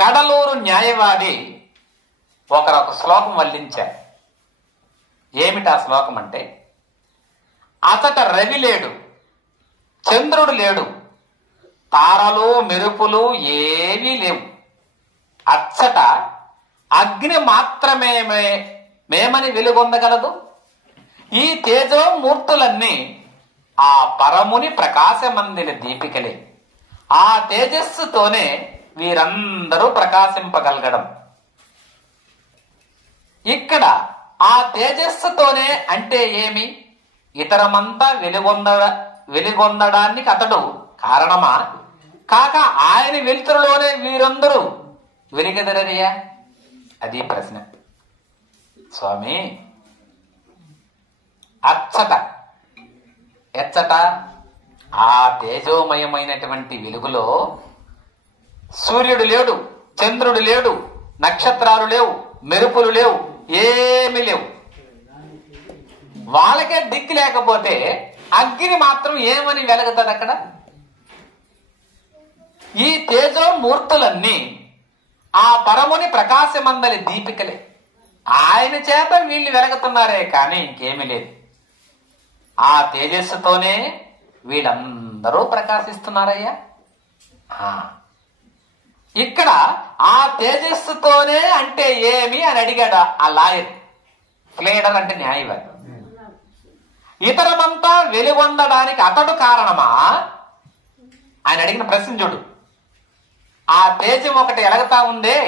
కడలూరు న్యాయవాది ఒకరొక శ్లోకం వల్లించారు. ఏమిటా శ్లోకం అంటే, అతట రవి లేడు, చంద్రుడు లేడు, తారలు మెరుపులు ఏవీ లేవు, అచ్చట అగ్ని మాత్రమే మేమని వెలుగొందగలదు. ఈ తేజోమూర్తులన్నీ ఆ పరముని ప్రకాశమందిన దీపికలే. ఆ తేజస్సుతోనే వీరందరూ ప్రకాశింపగలగడం. ఇక్కడ ఆ తేజస్సుతోనే అంటే ఏమి? ఇతరమంతా వెలుగొందడానికి అతడు కారణమా, కాక ఆయన వెలుతురులోనే వీరందరూ వెలిగెదరయ్యా? అది ప్రశ్న. స్వామి, అచ్చట ఎచ్చట ఆ తేజోమయమైనటువంటి వెలుగులో సూర్యుడు లేడు, చంద్రుడు లేడు, నక్షత్రాలు లేవు, మెరుపులు లేవు, ఏమీ లేవు. వాళ్ళకే దిక్కు లేకపోతే అగ్ని మాత్రం ఏమని వెలుగుతుంది అక్కడ? ఈ తేజోమూర్తులన్నీ ఆ పరముని ప్రకాశమందలి దీపికలే. ఆయన చేత వీళ్ళు వెలుగుతున్నారే కానీ ఇంకేమీ లేదు. ఆ తేజస్సుతోనే వీళ్ళందరూ ప్రకాశిస్తున్నారయ్యా. ఇక్కడ ఆ తేజస్సుతోనే అంటే ఏమి అని అడిగాడు ఆ లాయర్. ప్లేడర్ అంటే న్యాయవాది. ఇతరమంతా వెలుగొందడానికి అతడు కారణమా? ఆయన అడిగిన ప్రశ్న చూడు. ఆ తేజం ఒకటి ఎలగతా ఉందే,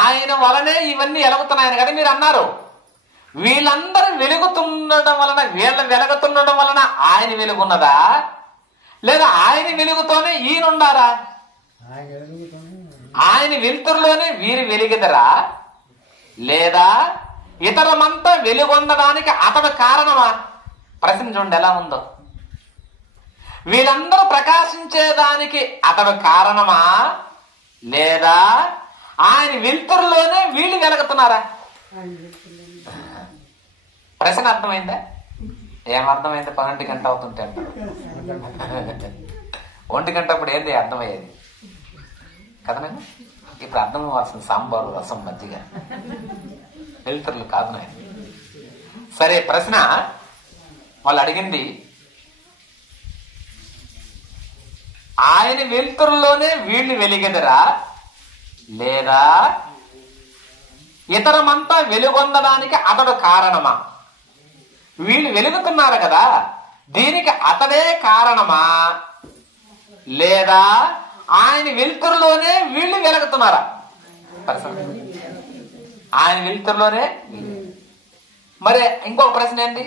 ఆయన వలనే ఇవన్నీ ఎలుగుతున్నాయని కదా మీరు అన్నారు. వీళ్ళందరూ వెలుగుతుండడం వలన, వీళ్ళ వెలుగుతుండడం వలన ఆయన వెలుగున్నదా, లేదా ఆయన వెలుగుతోనే ఈయనుండారా? ఆయన వెలుతురులోనే వీరు వెలిగెదరా, లేదా ఇతరమంతా వెలుగొందడానికి అతడు కారణమా? ప్రశ్న చూడండి ఎలా ఉందో. వీళ్ళందరూ ప్రకాశించేదానికి అతడు కారణమా, లేదా ఆయన వెలుతురులోనే వీళ్ళు వెలుగుతున్నారా? ప్రశ్న అర్థమైందా? ఏమర్థమైంది? 12 గంట అవుతుంటే అంటారు. 1 గంట అప్పుడు ఏంది అర్థమయ్యేది కదా? నేను ఇప్పుడు అర్థం అవ్వాల్సిన సాంబారు, రసం, మజ్జిగ, వెలుతురులు కాదు నాయన. సరే, ప్రశ్న వాళ్ళు అడిగింది, ఆయన వెలుతురులోనే వీళ్ళు వెలిగెదరా, లేదా ఇతరమంతా వెలుగొందడానికి అతడు కారణమా? వీళ్ళు వెలుగుతున్నారు కదా, దీనికి అతడే కారణమా, లేదా ఆయన వెలుతురులోనే వీళ్ళు వెలుగుతున్నారా? ఆయన వెలుతురులోనే. మరి ఇంకొక ప్రశ్న ఏంటి?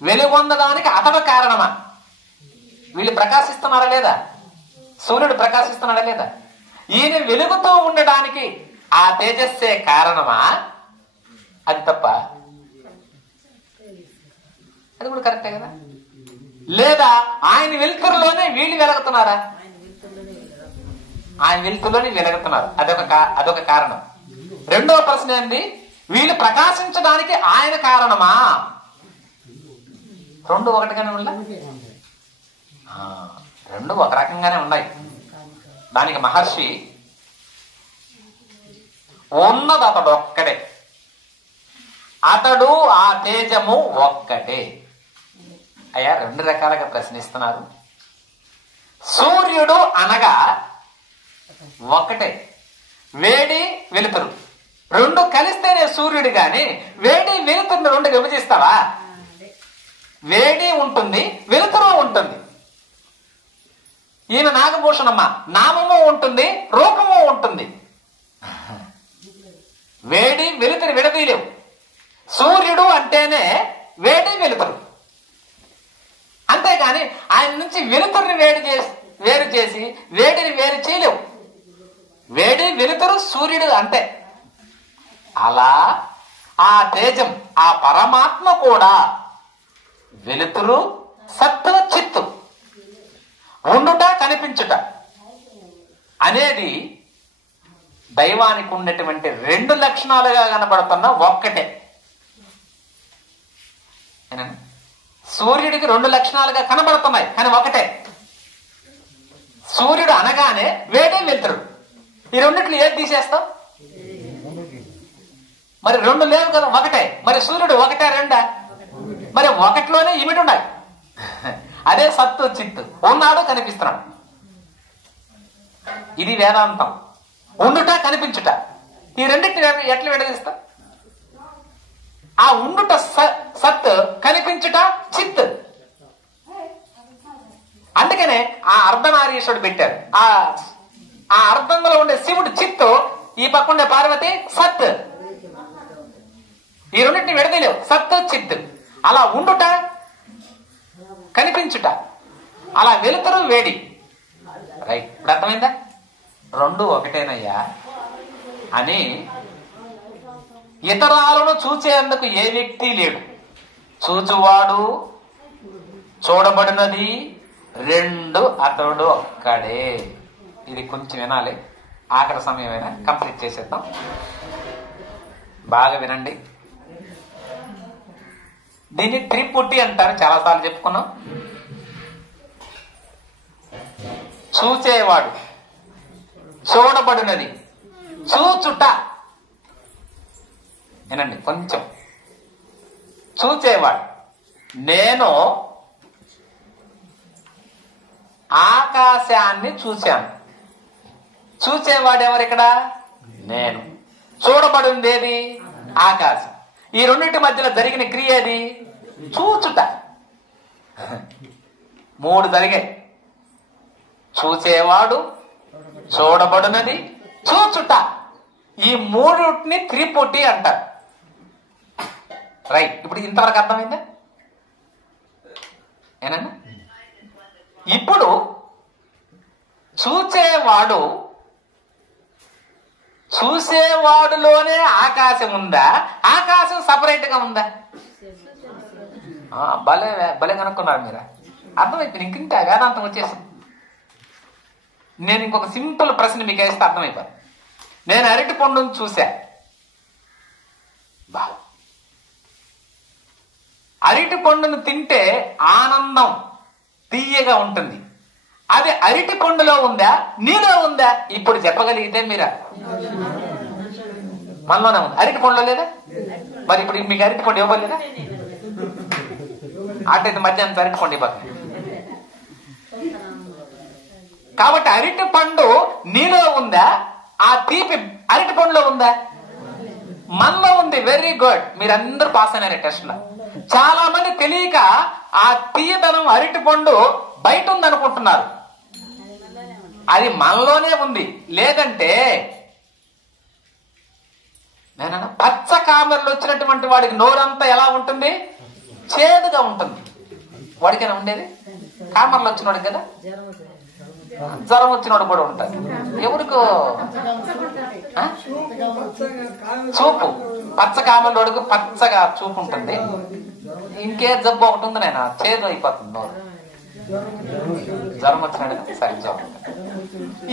వెలుగొందడానికి అతడు కారణమా? వీళ్ళు ప్రకాశిస్తున్నారా లేదా? సూర్యుడు ప్రకాశిస్తున్నాడా లేదా? ఈయన వెలుగుతూ ఉండడానికి ఆ తేజస్సే కారణమా? అది తప్ప? అది కూడా కరెక్టే కదా. లేదా ఆయన వెలుతురులోనే వీళ్ళు వెలుగుతున్నారా? ఆయన వెలుతురులోనే వెలుగుతున్నారు, అదొక కారణం. రెండవ ప్రశ్న ఏంది? వీళ్ళు ప్రకాశించడానికి ఆయన కారణమా? రెండు ఒకటిగానే ఉన్నాయి, రెండు ఒక రకంగానే ఉన్నాయి. దానికి మహర్షి ఉన్నది అతడు ఒక్కడే, అతడు ఆ తేజము ఒక్కటే. అయ్యా, 2 రకాలుగా ప్రశ్నిస్తున్నారు. సూర్యుడు అనగా ఒకటే, వేడి వెలుతురు రెండు కలిస్తేనే సూర్యుడు. గాని వేడి వెలుతురుని 2 విభజిస్తావా? వేడి ఉంటుంది, వెలుతురు ఉంటుంది. ఈయన నాగభూషణమ్మ, నామము ఉంటుంది, రూపము ఉంటుంది. వేడి వెలుతురు విడదీయలేవు. సూర్యుడు అంటేనే వేడి వెలుతురు. అంతేగాని ఆయన నుంచి వెలుతురుని వేరు చేసి వేడిని వేరు చేయలేవు. వేడి వెలుతురు సూర్యుడు అంటే. అలా ఆ తేజం, ఆ పరమాత్మ కూడా వెలుతురు, సత్తు, చిత్తు, ఉండుట, కనిపించుట అనేది దైవానికి ఉన్నటువంటి 2 లక్షణాలుగా కనబడుతున్న ఒక్కటే. సూర్యుడికి 2 లక్షణాలుగా కనబడుతున్నాయి కానీ ఒకటే. సూర్యుడు అనగానే వేడి వెలుతురు, ఈ రెండిట్లు ఏది తీసేస్తావు? మరి రెండు లేవు కదా, ఒకటే. మరి సూర్యుడు ఒకటే రెండా? మరి ఒకటిలోనే ఇమిడి ఉండాలి. అదే సత్తు చిత్తు. ఉన్నాడు, కనిపిస్తున్నాడు. ఇది వేదాంతం. ఉండుట, కనిపించుట, ఈ రెండింటిని ఎట్లా విడదీస్తా? ఆ ఉండుట సత్, కనిపించుట చిత్. అందుకనే ఆ అర్ధనారీశ్వరుడు పెట్టారు. ఆ అర్ధంలో ఉండే శివుడు చిత్తు, ఈ పక్క ఉండే పార్వతి సత్. ఈ రెండింటిని విడదీయలేవు, సత్తు చిత్తు. అలా ఉండుట, కనిపించుట, అలా వెలుతురు వేడి. రైట్, ఇప్పుడు అర్థమైందా? రెండు ఒకటేనయ్యా అని ఇతరాలను చూచేందుకు ఏ వ్యక్తి లేడు. చూచువాడు, చూడబడినది రెండు అతడు ఒక్కడే. ఇది కొంచెం వినాలి, ఆఖరి సమయమైనా కంప్లీట్ చేసేద్దాం. బాగా వినండి. దీన్ని త్రిపుటి అంటారు, చాలాసార్లు చెప్పుకున్నాం. చూచేవాడు, చూడబడినది, చూచుట. వినండి కొంచెం. చూచేవాడు, నేను ఆకాశాన్ని చూశాను. చూచేవాడు ఎవరు ఇక్కడ? నేను. చూడబడింది ఏది? ఆకాశం. ఈ రెండింటి మధ్యలో జరిగిన క్రియ ఏది? చూచుట. మూడు జరిగాయి. చూచేవాడు, చూడబడినది, చూచుట. ఈ మూడుని త్రిపుటి అంటారు. రైట్, ఇప్పుడు ఇంతవరకు అర్థమైందా? ఏనన్నా? ఇప్పుడు చూసేవాడులోనే ఆకాశం ఉందా? ఆకాశం సపరేట్ గా ఉందా? భలే భలే కనుక్కున్నారు మీరు. అర్థమైపోయింది. ఇంకింకా వేదాంతం వచ్చేసింది. నేను ఇంకొక సింపుల్ ప్రశ్న మీకు వేస్తే అర్థమైపోయింది. నేను అరటి పండును చూశా. అరటి పండును తింటే ఆనందం తీయగా ఉంటుంది. అది అరటి పండులో ఉందా, నీలో ఉందా? ఇప్పుడు చెప్పగలిగితే మీరా? మనలోనే ఉంది. అరటి పండులో లేదా? మరి ఇప్పుడు మీకు అరటి పండు ఇవ్వలేదా? అటైతే మధ్యాహ్నం అరటి పండు ఇవ్వక. కాబట్టి అరటి పండు నీలో ఉందా? ఆ తీపి అరటి పండులో ఉందా? మనలో ఉంది. వెరీ గుడ్, మీరందరూ పాస్ అయినారు టెస్ట్ లో. చాలా మంది తెలియక ఆ తీయదనం అరటి పండు బయట ఉంది అనుకుంటున్నారు. అది మనలోనే ఉంది. లేదంటే నేనన్నా పచ్చ కామెరలు వచ్చినటువంటి వాడికి నోరంతా ఎలా ఉంటుంది? చేదుగా ఉంటుంది. వాడికైనా ఉండేది? కామెరలు వచ్చినవాడికి కదా, జ్వరం వచ్చినోడు కూడా ఉంటారు. ఎవరికో చూపు, పచ్చ కామెరలోడికి పచ్చగా చూపు ఉంటుంది. ఇంకే జబ్బు ఒకటి ఉంది, నేను చేదు అయిపోతుంది నోరు. జ్వరం వచ్చినాడు సరే జ్వరం.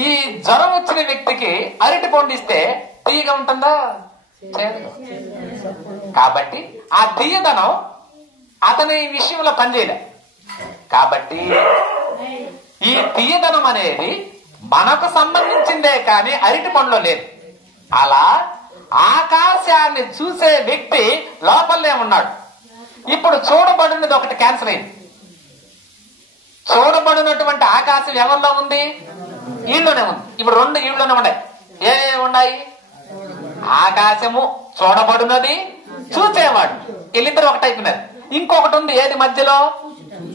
ఈ జ్వరం వచ్చిన వ్యక్తికి అరటి పండు ఇస్తే తీయగా ఉంటుందా? చేదుగా. కాబట్టి ఆ తీయదనం అతని విషయంలో పనిచేయలే. కాబట్టి ఈ తీయదనం అనేది మనకు సంబంధించిందే కానీ అరటి పండులో లేదు. అలా ఆకాశాన్ని చూసే వ్యక్తి లోపలనే ఉన్నాడు. ఇప్పుడు చూడబడినది ఒకటి క్యాన్సర్ అయింది. చూడబడినటువంటి ఆకాశం ఎవరిలో ఉంది? ఈళ్ళలోనే ఉంది. ఇప్పుడు రెండు ఈళ్ళలోనే ఉన్నాయి. ఏ ఉన్నాయి? ఆకాశము, చూడబడినది, చూచేవాడు. వీళ్ళిద్దరు ఒకటి అయిపోయినారు. ఇంకొకటి ఉంది, ఏది మధ్యలో?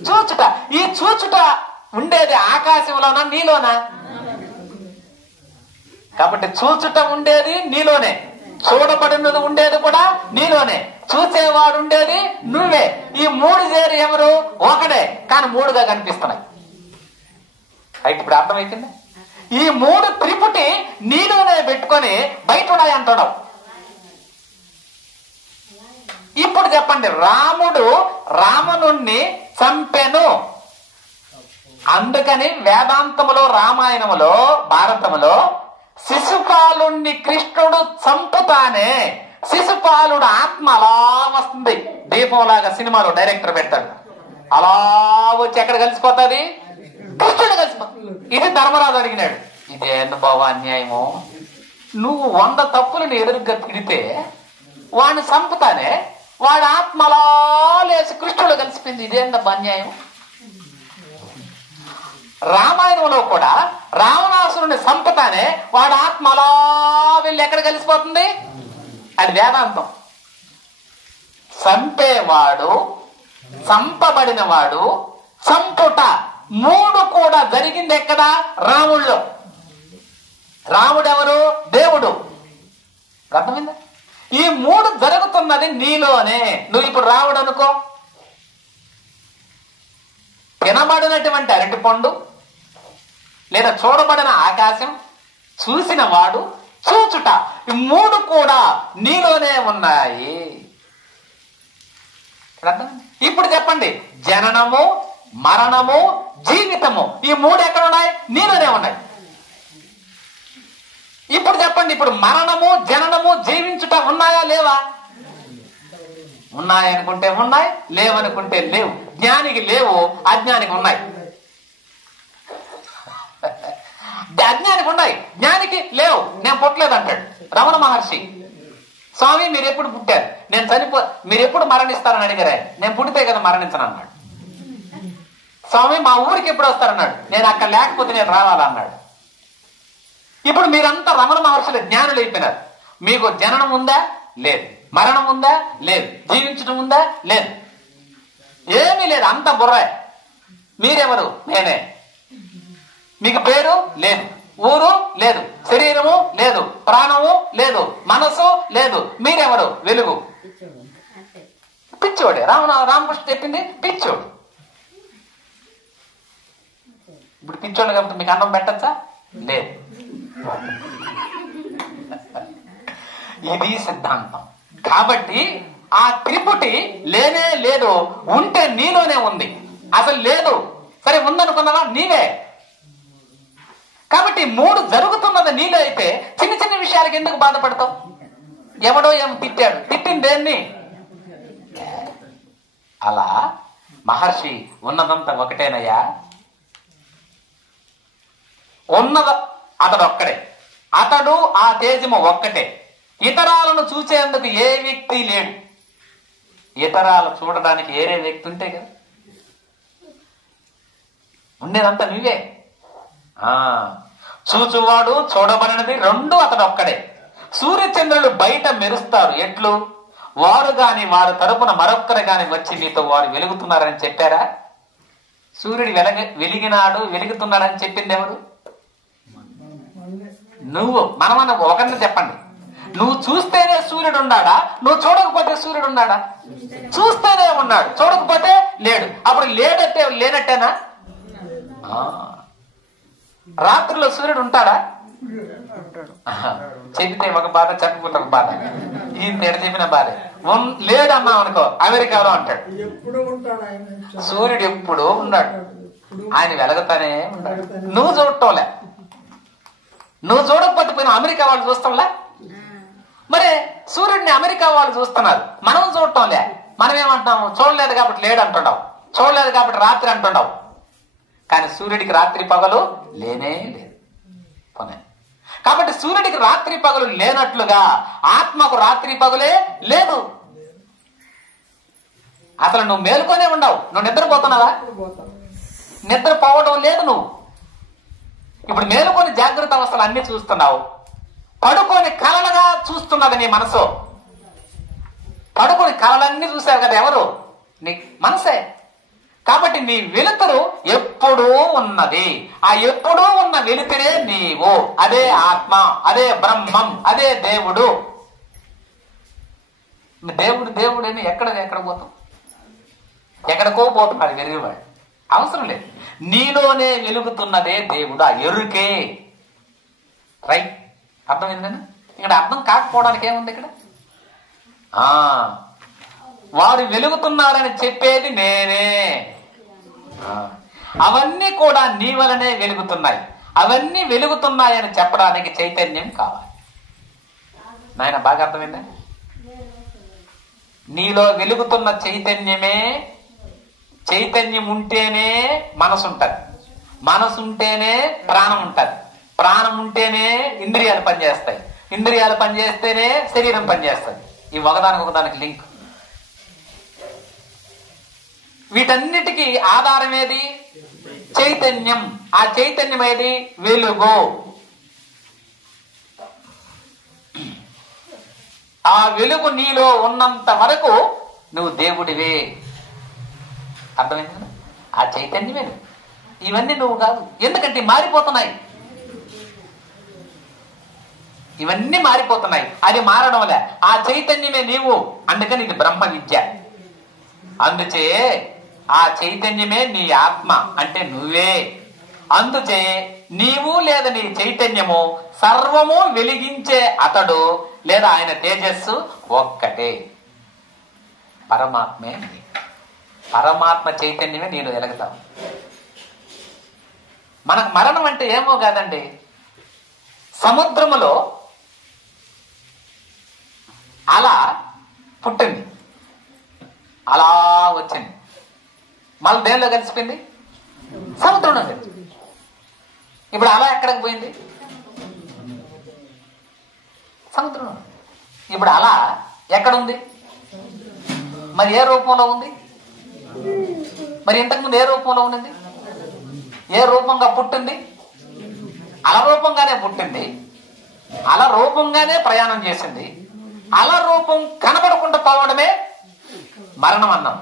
చూచుట. ఈ చూచుట ఉండేది ఆకాశంలోనా, నీలోనా? కాబట్టి చూచుట ఉండేది నీలోనే, చూడబడినది ఉండేది కూడా నీలోనే, చూసేవాడు ఉండేది నువ్వే. ఈ మూడు చేరి ఎవరు? ఒకడే, కానీ మూడుగా కనిపిస్తున్నాయి. అయితే ఇప్పుడు అర్థమైపోయింది. ఈ మూడు త్రిపుటి నీలోనే పెట్టుకొని బయట ఉన్నాయి అంటున్నావు. ఇప్పుడు చెప్పండి, రాముడు రావణుణ్ణి చంపెను. అందుకని వేదాంతములో, రామాయణములో, భారతములో శిశుపాలుణ్ణి కృష్ణుడు చంపుతానే శిశుపాలుడు ఆత్మ అలా వస్తుంది. దీపంలాగా సినిమాలో డైరెక్టర్ పెడతాడు. అలా వచ్చి ఎక్కడ కలిసిపోతుంది? కృష్ణుడు కలిసిపోతుంది. ఇది ధర్మరాజు అడిగినాడు, ఇదేందు బావా అన్యాయము? నువ్వు 100 తప్పులను ఎదురుగా తిడితే వాడిని చంపుతానే వాడి ఆత్మలా లేచి కృష్ణుడు కలిసిపోయింది. ఇదేందబ్బా అన్యాయం? రామాయణంలో కూడా రావణాసురుని చంపుతానే వాడి ఆత్మలా వెళ్ళి ఎక్కడ కలిసిపోతుంది? అది వేదాంతం. చంపేవాడు, చంపబడిన వాడు, చంపుట 3 కూడా జరిగింది ఎక్కడ? రాముడిలో. రాముడెవరు? దేవుడు. అర్థమైందా? ఈ 3 జరుగుతున్నది నీలోనే. నువ్వు ఇప్పుడు రాముడు అనుకో, తినబడినటువంటి అరటిపండు లేదా చూడబడిన ఆకాశం, చూసిన వాడు, చూచుట, ఈ 3 కూడా నీలోనే ఉన్నాయి. ఇప్పుడు చెప్పండి, జననము, మరణము, జీవితము, ఈ 3 ఎక్కడ ఉన్నాయి? నీలోనే ఉన్నాయి. ఇప్పుడు చెప్పండి, ఇప్పుడు మరణము, జననము, జీవించుట ఉన్నాయా లేవా? ఉన్నాయనుకుంటే ఉన్నాయి, లేవనుకుంటే లేవు. జ్ఞానికి లేవు, అజ్ఞానికి ఉన్నాయి. అజ్ఞానికి ఉన్నాయి, జ్ఞానికి లేవు. నేను పుట్టలేదు అంటాడు రమణ మహర్షి. స్వామి మీరు ఎప్పుడు పుట్టారు? నేను మీరు ఎప్పుడు మరణిస్తారని అడిగారు. నేను పుడితే కదా మరణించను అన్నాడు. స్వామి మా ఊరికి ఎప్పుడు వస్తారన్నాడు. నేను అక్కడ లేకపోతే నేను రావాలన్నాడు. ఇప్పుడు మీరంతా రమణ మహర్షులు జ్ఞానులు అయిపోయినారు. మీకు జననం ఉందా? లేదు. మరణం ఉందా? లేదు. జీవించడం ఉందా? లేదు. ఏమీ లేదు, అంత బుర్రే. మీరెవరు? నేనే. మీకు పేరు లేదు, ఊరు లేదు, శరీరము లేదు, ప్రాణము లేదు, మనసు లేదు. మీరెవరు? వెలుగు. పిచ్చోడే. రామకృష్ణ చెప్పింది పిచ్చోడు. ఇప్పుడు పిచ్చోడు కాబట్టి మీకు అన్నం పెట్టచ్చా? లేదు. ఇది సిద్ధాంతం. కాబట్టి ఆ త్రిపుటి లేనే లేదు, ఉంటే నీలోనే ఉంది. అసలు లేదు, సరే ఉందనుకున్నావా? నీవే. కాబట్టి 3 జరుగుతున్నది నీలో అయితే చిన్న చిన్న విషయాలకి ఎందుకు బాధపడతావు? ఎవడో ఏం తిట్టాడు, తిట్టింది దేన్ని? అలా మహర్షి ఉన్నదంతా ఒకటేనయ్యా. ఉన్నద అతడు ఒక్కడే. అతడు ఆ తేజము ఒక్కటే. ఇతరాలను చూసేందుకు ఏ వ్యక్తి లేడు. ఇతరాలు చూడడానికి ఏరే వ్యక్తి ఉంటే కదా. ఉండేదంతా నువ్వే. చూచువాడు, చూడబడినది 2 అతడు ఒక్కడే. సూర్యచంద్రులు బయట మెరుస్తారు ఎట్లు? వారు గాని వారి తరపున మరొక్కరు గాని వచ్చి మీతో వారు వెలుగుతున్నారని చెప్పారా? సూర్యుడు వెలిగినాడు, వెలుగుతున్నాడని చెప్పింది ఎవరు? నువ్వు. మనమన్న ఒకరిని చెప్పండి. నువ్వు చూస్తేనే సూర్యుడు ఉన్నాడా? నువ్వు చూడకపోతే సూర్యుడు ఉన్నాడా? చూస్తేనే ఉన్నాడు, చూడకపోతే లేడు. అప్పుడు లేడంటే లేనట్టేనా? రాత్రిలో సూర్యుడు ఉంటాడా? చెబితే ఒక బాధ, చెప్పకపోతే ఒక బాధ. ఈ తేడ చెప్పిన బాధ. లేడు అన్నాం అనుకో, అమెరికాలో అంటాడు. సూర్యుడు ఎప్పుడు ఉన్నాడు, ఆయన వెలగతానే ఉన్నాడు. నువ్వు చూడటంలే. నువ్వు చూడకపోతే పోయిన అమెరికా వాళ్ళు చూస్తాంలే. మరి సూర్యుడిని అమెరికా వాళ్ళు చూస్తున్నారు, మనం చూడటంలే. మనం ఏమంటున్నాము? చూడలేదు కాబట్టి లేడు అంటున్నావు, చూడలేదు కాబట్టి రాత్రి అంటున్నావు. కానీ సూర్యుడికి రాత్రి పగలు లేనే లేదు. కాబట్టి సూర్యుడికి రాత్రి పగలు లేనట్లుగా ఆత్మకు రాత్రి పగలే లేదు. అసలు నువ్వు మేలుకొనే ఉండవు. నువ్వు నిద్రపోతున్నావా? నిద్రపోవడం లేదు. నువ్వు ఇప్పుడు మేలుకొని జాగ్రత్త అవస్థలు అన్ని చూస్తున్నావు. పడుకొని కలలుగా చూస్తున్నది నీ మనసు. పడుకొని కలలన్నీ చూసావు కదా, ఎవరు? నీ మనసే. కాబట్టి నీ వెలుతురు ఎప్పుడూ ఉన్నది. ఆ ఎప్పుడూ ఉన్న వెలుతురే నీవు. అదే ఆత్మ, అదే బ్రహ్మం, అదే దేవుడు. దేవుడు దేవుడని ఎక్కడ పోతాం? ఎక్కడికో పోతున్నాడు వెలుగువాడు. అవసరం లేదు. నీలోనే వెలుగుతున్నదే దేవుడు. ఆ ఎరుకే. రైట్? అర్థమైందేనా? ఇక్కడ అర్థం కాకపోవడానికి ఏముంది? ఇక్కడ వారు వెలుగుతున్నారని చెప్పేది నేనే. అవన్నీ కూడా నీ వలనే వెలుగుతున్నాయి. అవన్నీ వెలుగుతున్నాయని చెప్పడానికి చైతన్యం కావాలి. నాయన బాగా అర్థమైందా? నీలో వెలుగుతున్న చైతన్యమే. చైతన్యం ఉంటేనే మనసు ఉంటది, మనసు ఉంటేనే ప్రాణం ఉంటది, ప్రాణం ఉంటేనే ఇంద్రియాలు పనిచేస్తాయి, ఇంద్రియాలు పనిచేస్తేనే శరీరం పనిచేస్తుంది. ఈ ఒకదానికి లింక్. వీటన్నిటికీ ఆధారం ఏది? చైతన్యం. ఆ చైతన్యం ఏది? వెలుగు. ఆ వెలుగు నీలో ఉన్నంత వరకు నువ్వు దేవుడివే. అర్థమైంది కదా? ఆ చైతన్యమే నువ్వు. ఇవన్నీ నువ్వు కాదు. ఎందుకంటే మారిపోతున్నాయి, ఇవన్నీ మారిపోతున్నాయి. అది మారడంలే. ఆ చైతన్యమే నీవు. అందుకని ఇది బ్రహ్మ విద్య. అందుచే ఆ చైతన్యమే నీ ఆత్మ, అంటే నువ్వే. అందుచే నీవు లేదా నీ చైతన్యము సర్వము వెలిగించే అతడు లేదా ఆయన తేజస్సు ఒక్కటే. పరమాత్మే. పరమాత్మ చైతన్యమే నేను వెలుగుతావు. మనకు మరణం అంటే ఏమో కాదండి. సముద్రములో అలా పుట్టింది, అలా వచ్చింది, మళ్ళీ దేనిలో కలిసిపోయింది? సముద్రంలో కలిసిపోయింది. ఇప్పుడు అలా ఎక్కడికి పోయింది? సముద్రంలో. ఇప్పుడు అలా ఎక్కడుంది? మరి ఏ రూపంలో ఉంది? మరి ఇంతకుముందు ఏ రూపంలో ఉన్నది? ఏ రూపంగా పుట్టింది? అల రూపంగానే పుట్టింది, అల రూపంగానే ప్రయాణం చేసింది. అల రూపం కనబడకుండా పోవడమే మరణం అన్నాం,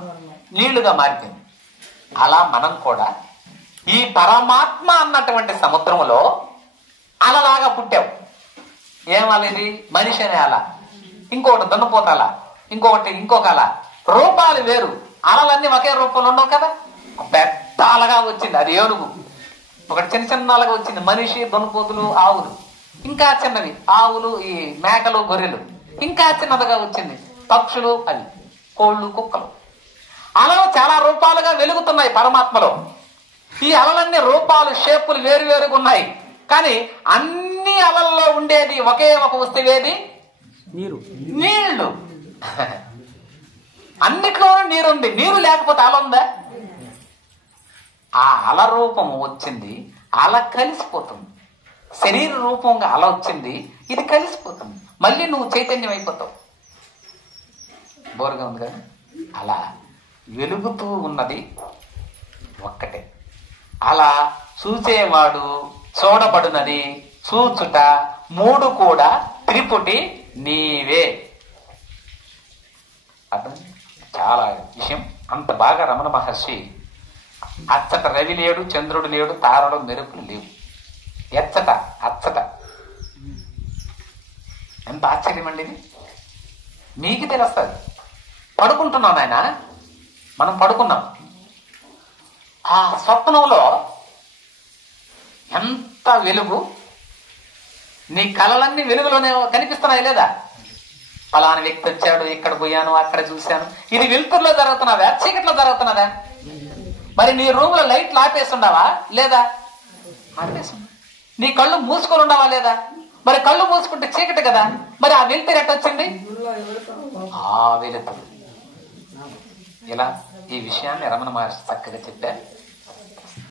నీళ్లుగా మారిపోయింది. అలా మనం కూడా ఈ పరమాత్మ అన్నటువంటి సముద్రములో అలలాగా పుట్టావు. ఏమనేది? మనిషి అనే అల, ఇంకొకటి దున్నపోత అల, ఇంకొకటి ఇంకొక అల. రూపాలు వేరు, అలలన్నీ ఒకే రూపంలో ఉండవు కదా. పెద్ద అలగా వచ్చింది, అది ఏనుగు. ఒకటి చిన్న చిన్న అలగా వచ్చింది, మనిషి, దున్నపోతులు, ఆవులు. ఇంకా చిన్నవి ఆవులు, ఈ మేకలు, గొర్రెలు. ఇంకా చిన్నదిగా వచ్చింది పక్షులు, అవి కోళ్ళు, కుక్కలు. అలలు చాలా రూపాలుగా వెలుగుతున్నాయి పరమాత్మలో. ఈ అలలన్నీ రూపాలు, షేపులు వేరువేరుగా ఉన్నాయి. కానీ అన్ని అలల్లో ఉండేది ఒకే ఒక వస్తువేది? నీరు, నీళ్లు. అన్నిట్లోనూ నీరుంది. నీరు లేకపోతే అల ఉందా? ఆ అల రూపం వచ్చింది, అల కలిసిపోతుంది. శరీర రూపంగా అల వచ్చింది, ఇది కలిసిపోతుంది. మళ్ళీ నువ్వు చైతన్యం అయిపోతావు. బోరుగా ఉంది కదా? అలా వెలుగుతూ ఉన్నది ఒక్కటే. అలా చూసేవాడు, చూడబడినది, చూచుట, మూడు కూడా త్రిపుటి నీవే. అర్థం? చాలా విషయం. అంత బాగా రమణ మహర్షి అచ్చట రవి లేడు, చంద్రుడు లేడు, తారలు మెరుపులు లేవు. ఎచ్చట అచ్చట. ఎంత ఆశ్చర్యం అండి ఇది. నీకు తెలుస్తుంది. పడుకుంటున్నాం నాయన, మనం పడుకున్నాం. ఆ స్వప్నంలో ఎంత వెలుగు. నీ కళలన్నీ వెలుగులోనే కనిపిస్తున్నాయి లేదా? ఫలానా వ్యక్తి వచ్చాడు, ఇక్కడ పోయాను, అక్కడ చూశాను. ఇది వెలుతురులో జరుగుతున్నదా, చీకట్లో జరుగుతున్నదా? మరి నీ రూమ్ లో లైట్లు ఆపేస్తుండవా లేదా? ఆపేస్తుండ. నీ కళ్ళు మూసుకొని ఉండవా లేదా? మరి కళ్ళు మూసుకుంటే చీకటి కదా. మరి ఆ వెలుతురు ఎట్టొచ్చింది? ఆ వెలుతురు. ఇలా ఈ విషయాన్ని రమణ మహర్షి చక్కగా చెప్పారు.